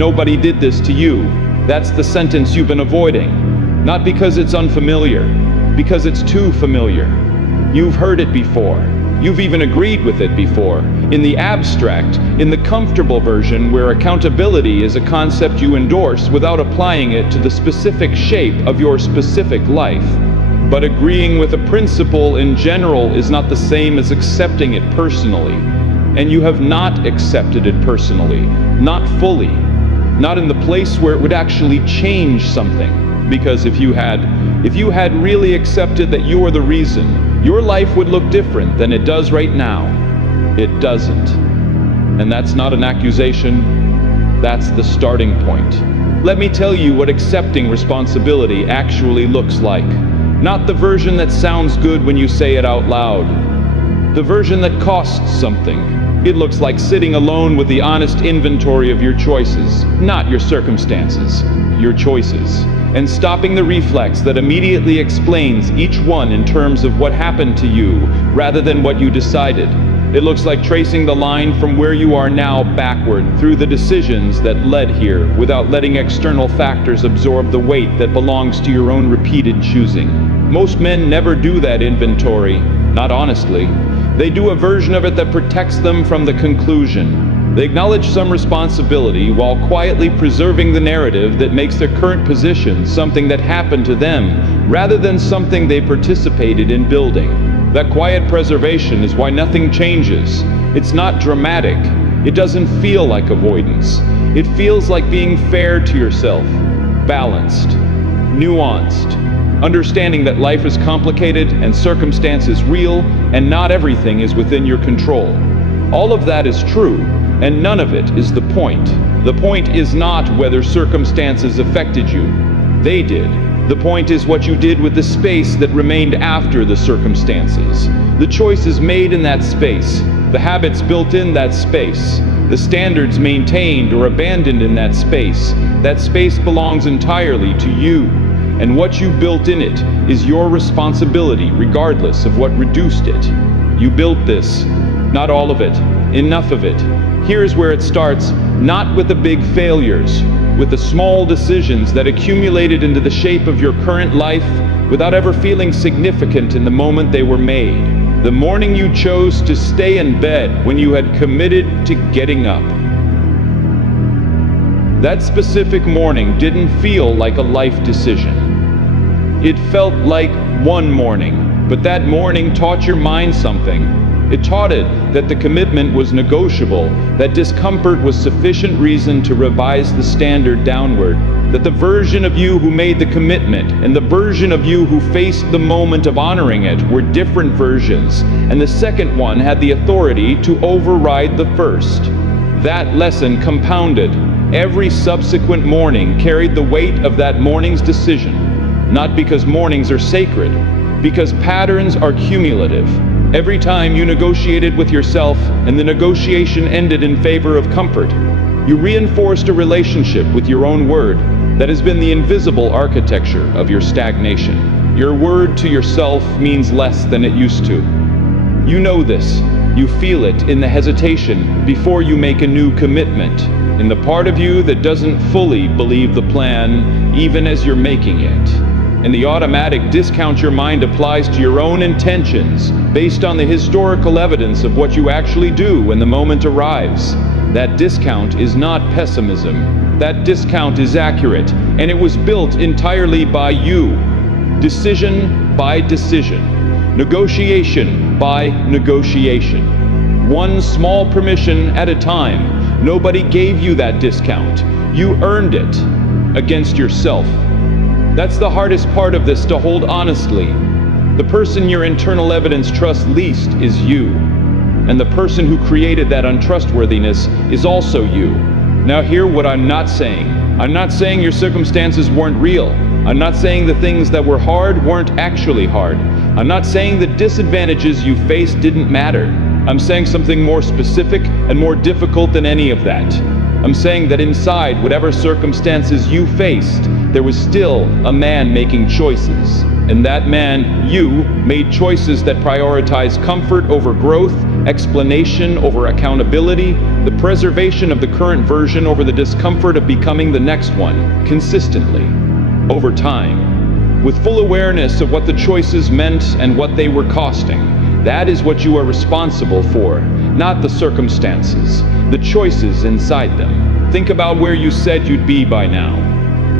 nobody did this to you. That's the sentence you've been avoiding. Not because it's unfamiliar, because it's too familiar. You've heard it before. You've even agreed with it before. In the abstract, in the comfortable version where accountability is a concept you endorse without applying it to the specific shape of your specific life. But agreeing with a principle in general is not the same as accepting it personally. And you have not accepted it personally, not fully, not in the place where it would actually change something. Because if you had really accepted that you are the reason, your life would look different than it does right now. It doesn't. And that's not an accusation, that's the starting point. Let me tell you what accepting responsibility actually looks like. Not the version that sounds good when you say it out loud. The version that costs something. It looks like sitting alone with the honest inventory of your choices, not your circumstances, your choices, and stopping the reflex that immediately explains each one in terms of what happened to you rather than what you decided. It looks like tracing the line from where you are now backward through the decisions that led here without letting external factors absorb the weight that belongs to your own repeated choosing. Most men never do that inventory, not honestly. They do a version of it that protects them from the conclusion. They acknowledge some responsibility while quietly preserving the narrative that makes their current position something that happened to them rather than something they participated in building. That quiet preservation is why nothing changes. It's not dramatic. It doesn't feel like avoidance. It feels like being fair to yourself, balanced, nuanced, understanding that life is complicated and circumstances real, and not everything is within your control. All of that is true, and none of it is the point. The point is not whether circumstances affected you. They did. The point is what you did with the space that remained after the circumstances. The choices made in that space, the habits built in that space, the standards maintained or abandoned in that space. That space belongs entirely to you. And what you built in it is your responsibility, regardless of what reduced it. You built this, not all of it, enough of it. Here's where it starts, not with the big failures, with the small decisions that accumulated into the shape of your current life without ever feeling significant in the moment they were made. The morning you chose to stay in bed when you had committed to getting up. That specific morning didn't feel like a life decision. It felt like one morning, but that morning taught your mind something. It taught it that the commitment was negotiable, that discomfort was sufficient reason to revise the standard downward, that the version of you who made the commitment and the version of you who faced the moment of honoring it were different versions, and the second one had the authority to override the first. That lesson compounded. Every subsequent morning carried the weight of that morning's decision, not because mornings are sacred, because patterns are cumulative. Every time you negotiated with yourself and the negotiation ended in favor of comfort, you reinforced a relationship with your own word that has been the invisible architecture of your stagnation. Your word to yourself means less than it used to. You know this. You feel it in the hesitation before you make a new commitment, in the part of you that doesn't fully believe the plan even as you're making it. And the automatic discount your mind applies to your own intentions based on the historical evidence of what you actually do when the moment arrives. That discount is not pessimism. That discount is accurate, and it was built entirely by you. Decision by decision. Negotiation by negotiation. One small permission at a time. Nobody gave you that discount. You earned it against yourself. That's the hardest part of this to hold honestly. The person your internal evidence trusts least is you. And the person who created that untrustworthiness is also you. Now hear what I'm not saying. I'm not saying your circumstances weren't real. I'm not saying the things that were hard weren't actually hard. I'm not saying the disadvantages you faced didn't matter. I'm saying something more specific and more difficult than any of that. I'm saying that inside whatever circumstances you faced, there was still a man making choices. And that man, you, made choices that prioritize comfort over growth, explanation over accountability, the preservation of the current version over the discomfort of becoming the next one, consistently, over time, with full awareness of what the choices meant and what they were costing. That is what you are responsible for, not the circumstances, the choices inside them. Think about where you said you'd be by now.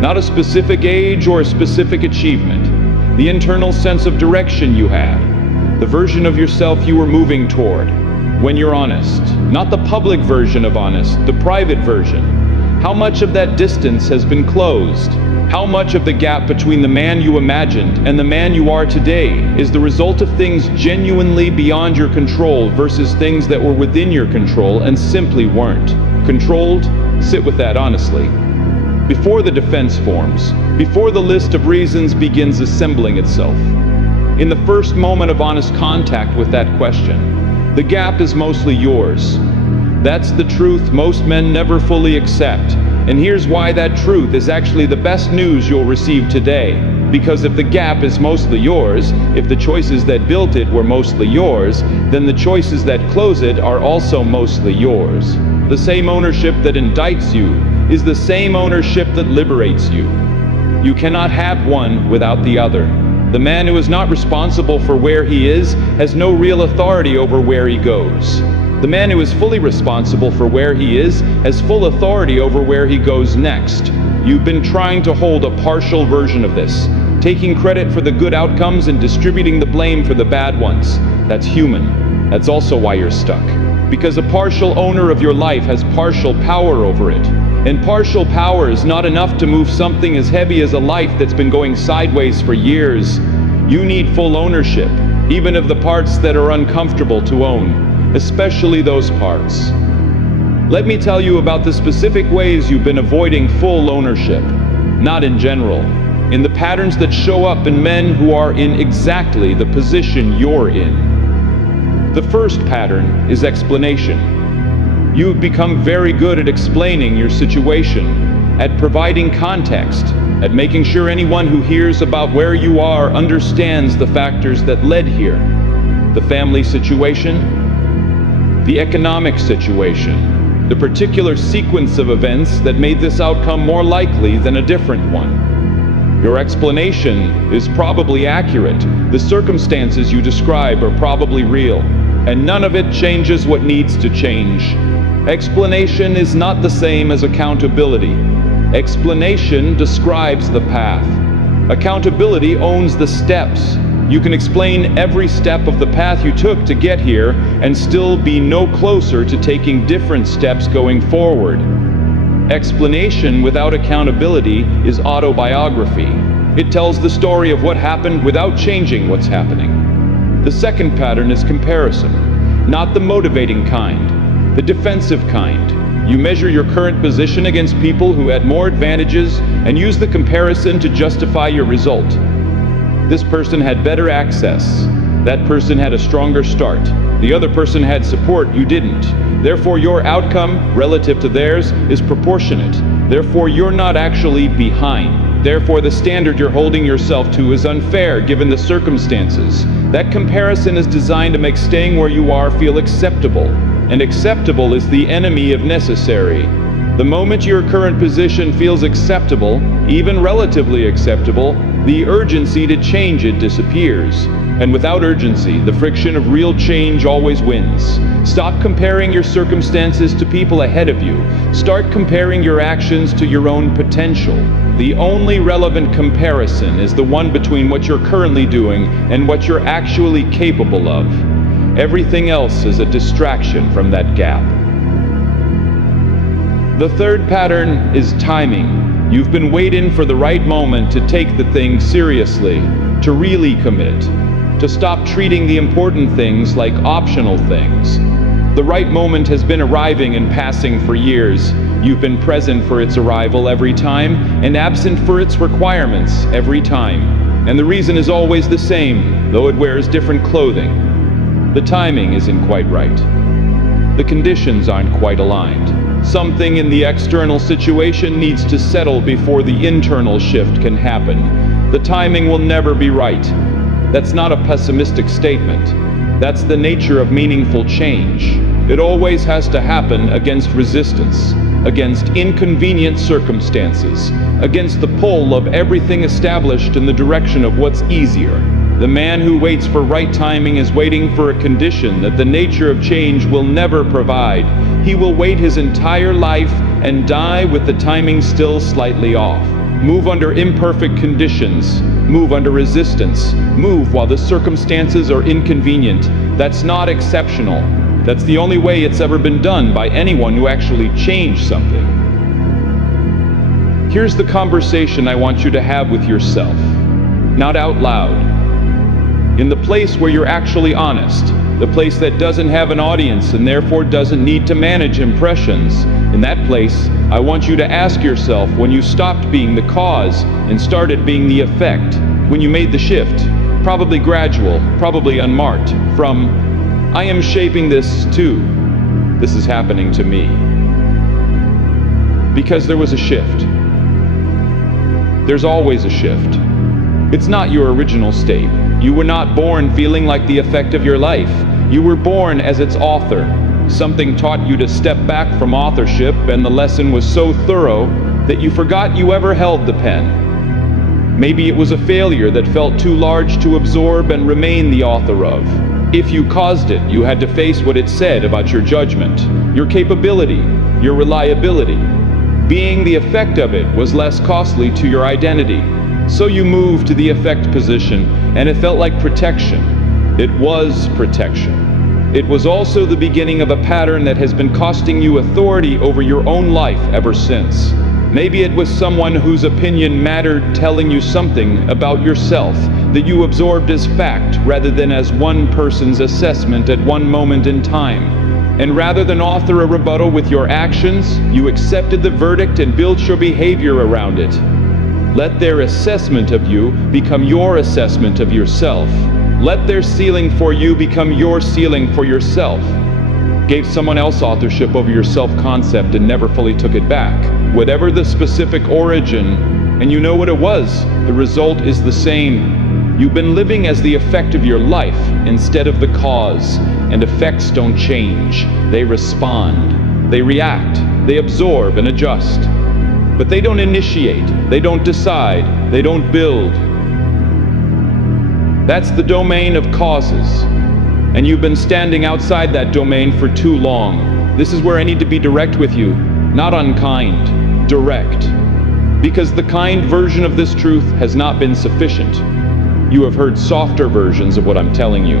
Not a specific age or a specific achievement. The internal sense of direction you had. The version of yourself you were moving toward. When you're honest. Not the public version of honest, the private version. How much of that distance has been closed? How much of the gap between the man you imagined and the man you are today is the result of things genuinely beyond your control versus things that were within your control and simply weren't? Controlled? Sit with that honestly. Before the defense forms, before the list of reasons begins assembling itself, in the first moment of honest contact with that question, the gap is mostly yours. That's the truth most men never fully accept. And here's why that truth is actually the best news you'll receive today. Because if the gap is mostly yours, if the choices that built it were mostly yours, then the choices that close it are also mostly yours. The same ownership that indicts you is the same ownership that liberates you. You cannot have one without the other. The man who is not responsible for where he is has no real authority over where he goes. The man who is fully responsible for where he is has full authority over where he goes next. You've been trying to hold a partial version of this, taking credit for the good outcomes and distributing the blame for the bad ones. That's human. That's also why you're stuck. Because a partial owner of your life has partial power over it. And partial power is not enough to move something as heavy as a life that's been going sideways for years. You need full ownership, even of the parts that are uncomfortable to own, especially those parts. Let me tell you about the specific ways you've been avoiding full ownership, not in general, in the patterns that show up in men who are in exactly the position you're in. The first pattern is explanation. You've become very good at explaining your situation, at providing context, at making sure anyone who hears about where you are understands the factors that led here. The family situation, the economic situation, the particular sequence of events that made this outcome more likely than a different one. Your explanation is probably accurate. The circumstances you describe are probably real, and none of it changes what needs to change. Explanation is not the same as accountability. Explanation describes the path. Accountability owns the steps. You can explain every step of the path you took to get here and still be no closer to taking different steps going forward. Explanation without accountability is autobiography. It tells the story of what happened without changing what's happening. The second pattern is comparison, not the motivating kind. The defensive kind. You measure your current position against people who had more advantages and use the comparison to justify your result. This person had better access. That person had a stronger start. The other person had support you didn't. Therefore, your outcome, relative to theirs, is proportionate. Therefore, you're not actually behind. Therefore, the standard you're holding yourself to is unfair given the circumstances. That comparison is designed to make staying where you are feel acceptable. And acceptable is the enemy of necessary. The moment your current position feels acceptable, even relatively acceptable, the urgency to change it disappears. And without urgency, the friction of real change always wins. Stop comparing your circumstances to people ahead of you. Start comparing your actions to your own potential. The only relevant comparison is the one between what you're currently doing and what you're actually capable of. Everything else is a distraction from that gap. The third pattern is timing. You've been waiting for the right moment to take the thing seriously, to really commit, to stop treating the important things like optional things. The right moment has been arriving and passing for years. You've been present for its arrival every time, and absent for its requirements every time. And the reason is always the same, though it wears different clothing. The timing isn't quite right. The conditions aren't quite aligned. Something in the external situation needs to settle before the internal shift can happen. The timing will never be right. That's not a pessimistic statement. That's the nature of meaningful change. It always has to happen against resistance, against inconvenient circumstances, against the pull of everything established in the direction of what's easier. The man who waits for right timing is waiting for a condition that the nature of change will never provide. He will wait his entire life and die with the timing still slightly off. Move under imperfect conditions, move under resistance, move while the circumstances are inconvenient. That's not exceptional. That's the only way it's ever been done by anyone who actually changed something. Here's the conversation I want you to have with yourself, not out loud. In the place where you're actually honest, the place that doesn't have an audience and therefore doesn't need to manage impressions. In that place, I want you to ask yourself when you stopped being the cause and started being the effect, when you made the shift, probably gradual, probably unmarked, from I am shaping this to this is happening to me. Because there was a shift. There's always a shift. It's not your original state. You were not born feeling like the effect of your life. You were born as its author. Something taught you to step back from authorship, and the lesson was so thorough that you forgot you ever held the pen. Maybe it was a failure that felt too large to absorb and remain the author of. If you caused it, you had to face what it said about your judgment, your capability, your reliability. Being the effect of it was less costly to your identity. So you moved to the effect position, and it felt like protection. It was protection. It was also the beginning of a pattern that has been costing you authority over your own life ever since. Maybe it was someone whose opinion mattered telling you something about yourself that you absorbed as fact rather than as one person's assessment at one moment in time. And rather than author a rebuttal with your actions, you accepted the verdict and built your behavior around it. Let their assessment of you become your assessment of yourself. Let their ceiling for you become your ceiling for yourself. Gave someone else authorship over your self-concept and never fully took it back. Whatever the specific origin, and you know what it was, the result is the same. You've been living as the effect of your life instead of the cause, and effects don't change. They respond, they react, they absorb and adjust. But they don't initiate, they don't decide, they don't build. That's the domain of causes. And you've been standing outside that domain for too long. This is where I need to be direct with you, not unkind, direct. Because the kind version of this truth has not been sufficient. You have heard softer versions of what I'm telling you,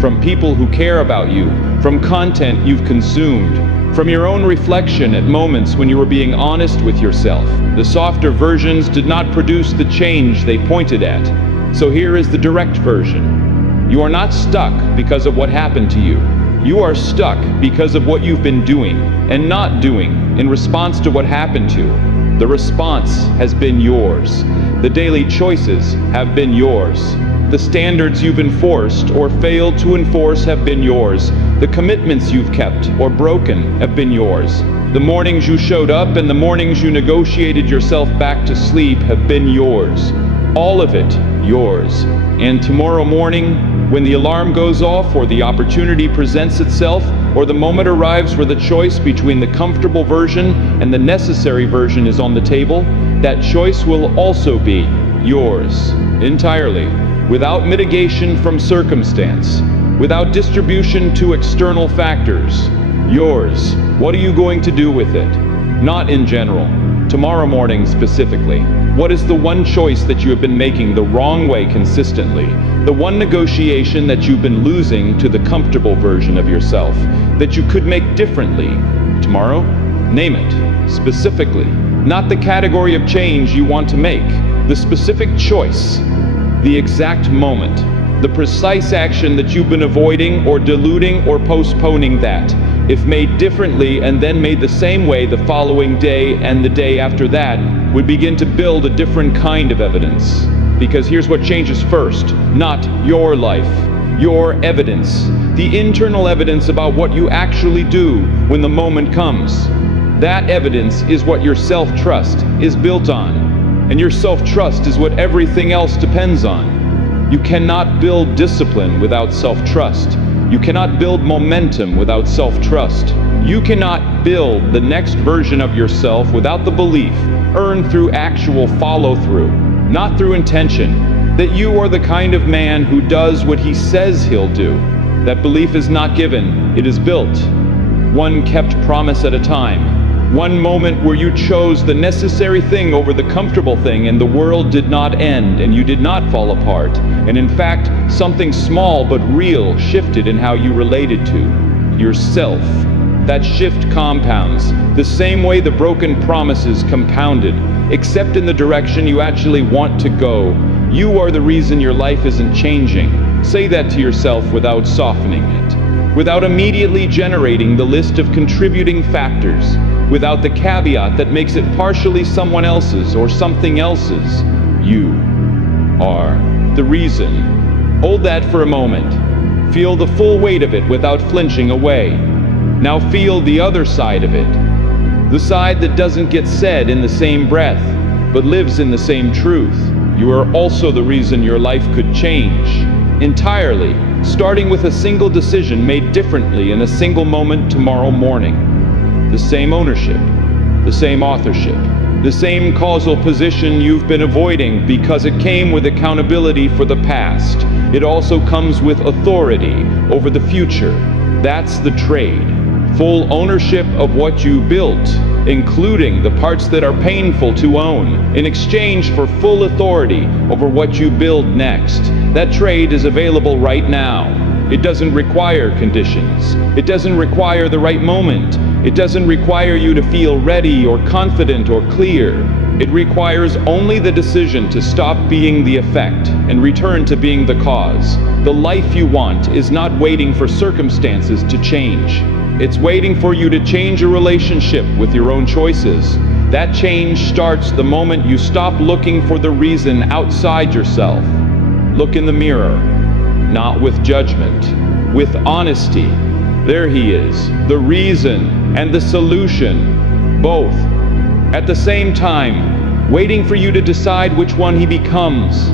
from people who care about you, from content you've consumed, from your own reflection at moments when you were being honest with yourself. The softer versions did not produce the change they pointed at. So here is the direct version. You are not stuck because of what happened to you. You are stuck because of what you've been doing and not doing in response to what happened to you. The response has been yours. The daily choices have been yours. The standards you've enforced or failed to enforce have been yours. The commitments you've kept or broken have been yours. The mornings you showed up and the mornings you negotiated yourself back to sleep have been yours. All of it yours. And tomorrow morning, when the alarm goes off or the opportunity presents itself or the moment arrives where the choice between the comfortable version and the necessary version is on the table, that choice will also be yours entirely, without mitigation from circumstance, without distribution to external factors. Yours. What are you going to do with it? Not in general. Tomorrow morning specifically. What is the one choice that you have been making the wrong way consistently? The one negotiation that you've been losing to the comfortable version of yourself that you could make differently tomorrow? Name it, specifically. Not the category of change you want to make, the specific choice, the exact moment, the precise action that you've been avoiding or diluting or postponing that, if made differently and then made the same way the following day and the day after that, would begin to build a different kind of evidence. Because here's what changes first, not your life, your evidence, the internal evidence about what you actually do when the moment comes. That evidence is what your self-trust is built on. And your self-trust is what everything else depends on. You cannot build discipline without self-trust. You cannot build momentum without self-trust. You cannot build the next version of yourself without the belief, earned through actual follow-through, not through intention, that you are the kind of man who does what he says he'll do. That belief is not given, it is built. One kept promise at a time. One moment where you chose the necessary thing over the comfortable thing, and the world did not end and you did not fall apart. And in fact, something small but real shifted in how you related to yourself. That shift compounds, the same way the broken promises compounded, except in the direction you actually want to go. You are the reason your life isn't changing. Say that to yourself without softening it, without immediately generating the list of contributing factors, without the caveat that makes it partially someone else's or something else's. You are the reason. Hold that for a moment. Feel the full weight of it without flinching away. Now feel the other side of it. The side that doesn't get said in the same breath, but lives in the same truth. You are also the reason your life could change entirely, starting with a single decision made differently in a single moment tomorrow morning. The same ownership, the same authorship, the same causal position you've been avoiding because it came with accountability for the past. It also comes with authority over the future. That's the trade. Full ownership of what you built, including the parts that are painful to own, in exchange for full authority over what you build next. That trade is available right now. It doesn't require conditions. It doesn't require the right moment. It doesn't require you to feel ready or confident or clear. It requires only the decision to stop being the effect and return to being the cause. The life you want is not waiting for circumstances to change. It's waiting for you to change your relationship with your own choices. That change starts the moment you stop looking for the reason outside yourself. Look in the mirror, not with judgment, with honesty. There he is, the reason and the solution, both. At the same time, waiting for you to decide which one he becomes.